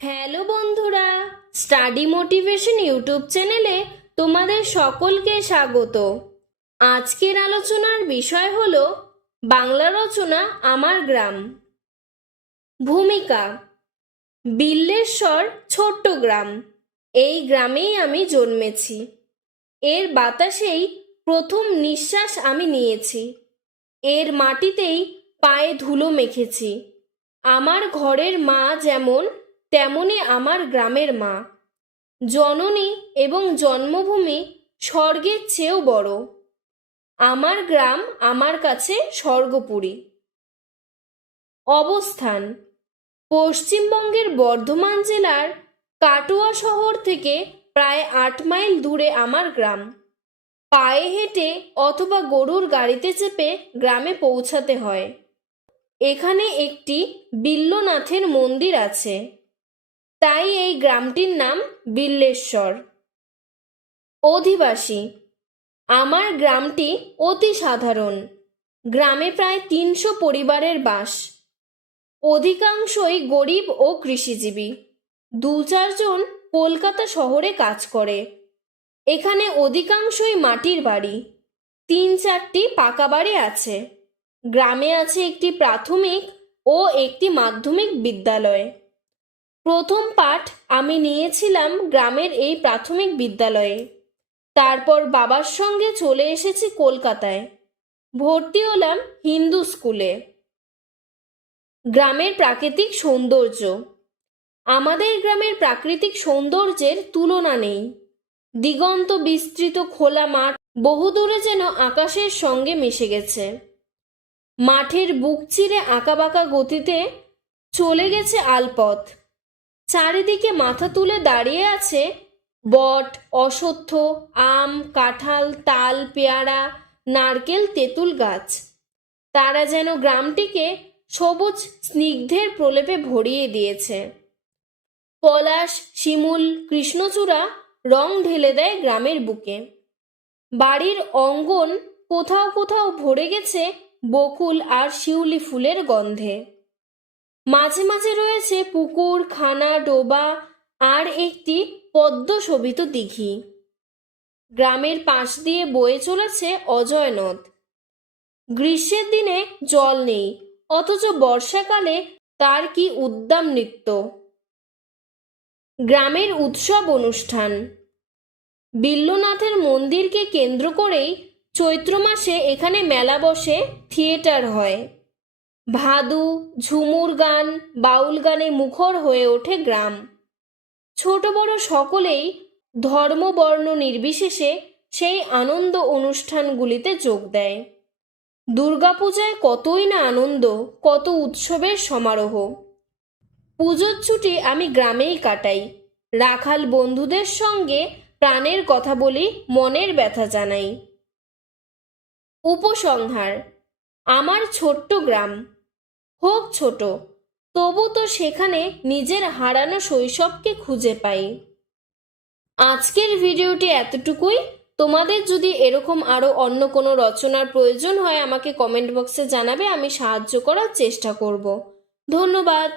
Hello বন্ধুরা, study motivation YouTube চ্যানেলে তোমাদের সকলকে স্বাগত। আজকের আলোচনার বিষয় হলো বাংলা রচনা আমার গ্রাম। ভূমিকা: বিল্লেশ্বর ছোট্ট গ্রাম। এই গ্রামেই আমি জন্মেছি। এর বাতাসেই প্রথম নিঃশ্বাস আমি নিয়েছি। এর মাটিতেই পায়ে ধুলো মেখেছি। আমার ঘরের মা যেমন, তেমনি আমার গ্রামের মা। জননী এবং জন্মভূমি স্বর্গের চেয়েও বড়। আমার গ্রাম আমার কাছে স্বর্গপুরী। অবস্থান: পশ্চিমবঙ্গের বর্ধমান জেলার কাটোয়া শহর থেকে প্রায় 8 মাইল দূরে আমার গ্রাম। পায়ে হেঁটে অথবা গরুর গাড়িতে চেপে গ্রামে পৌঁছাতে হয়। এখানে একটি বিল্লনাথের মন্দির আছে, তাই এই গ্রামটির নাম বিল্লেশ্বর। অধিবাসী: আমার গ্রামটি অতি সাধারণ। গ্রামে প্রায় 300 পরিবারের বাস। অধিকাংশই গরিব ও কৃষিজীবী। 2-4 জন কলকাতা শহরে কাজ করে। এখানে অধিকাংশই মাটির বাড়ি। 3-4টি পাকা বাড়ি আছে। গ্রামে আছে একটি প্রাথমিক ও একটি মাধ্যমিক বিদ্যালয়। প্রথম পাঠ আমি নিয়েছিলাম গ্রামের এই প্রাথমিক বিদ্যালয়ে। তারপর বাবার সঙ্গে চলে এসেছি কলকাতায়। ভর্তি হলাম হিন্দু স্কুলে। গ্রামের প্রাকৃতিক সৌন্দর্য: আমাদের গ্রামের প্রাকৃতিক সৌন্দর্যের তুলনা নেই। দিগন্ত বিস্তৃত খোলা মাঠ বহুদূরে যেন আকাশের সঙ্গে মিশে গেছে। মাঠের বুক চিরে আঁকাবাঁকা গতিতে চলে গেছে আলপথ। চারিদিকে মাথা তুলে দাঁড়িয়ে আছে বট, অশ্বত্থ, আম, কাঁঠাল, তাল, পেয়ারা, নারকেল, তেঁতুল গাছ। তারা যেন গ্রামটিকে সবুজ স্নিগ্ধের প্রলেপে ভরিয়ে দিয়েছে। পলাশ, শিমুল, কৃষ্ণচূড়া রং ঢেলে দেয় গ্রামের বুকে। বাড়ির অঙ্গন কোথাও কোথাও ভরে গেছে বকুল আর শিউলি ফুলের গন্ধে। মাঝে মাঝে রয়েছে পুকুর, খানা, ডোবা আর একটি পদ্ম শোভিত দিঘি। গ্রামের পাশ দিয়ে বয়ে চলেছে অজয় নদ। গ্রীষ্মের দিনে জল নেই, অথচ বর্ষাকালে তার কি উদ্দাম নৃত্য। গ্রামের উৎসব অনুষ্ঠান: বিল্লনাথের মন্দিরকে কেন্দ্র করেই চৈত্র মাসে এখানে মেলা বসে, থিয়েটার হয়। ভাদু, ঝুমুর গান, বাউল গানে মুখর হয়ে ওঠে গ্রাম। ছোট বড় সকলেই ধর্ম বর্ণ নির্বিশেষে সেই আনন্দ অনুষ্ঠানগুলিতে যোগ দেয়। দুর্গাপূজায় কতই না আনন্দ, কত উৎসবের সমারোহ। পুজোর ছুটি আমি গ্রামেই কাটাই। রাখাল বন্ধুদের সঙ্গে প্রাণের কথা বলি, মনের ব্যথা জানাই। উপসংহার: আমার ছোট্ট গ্রাম হোক ছোট, তবু তো সেখানে নিজের হারানো শৈশবকে খুঁজে পাই। আজকের ভিডিওটি এতটুকুই। তোমাদের যদি এরকম আরো অন্য কোনো রচনার প্রয়োজন হয় আমাকে কমেন্ট বক্সে জানাবে, আমি সাহায্য করার চেষ্টা করব। ধন্যবাদ।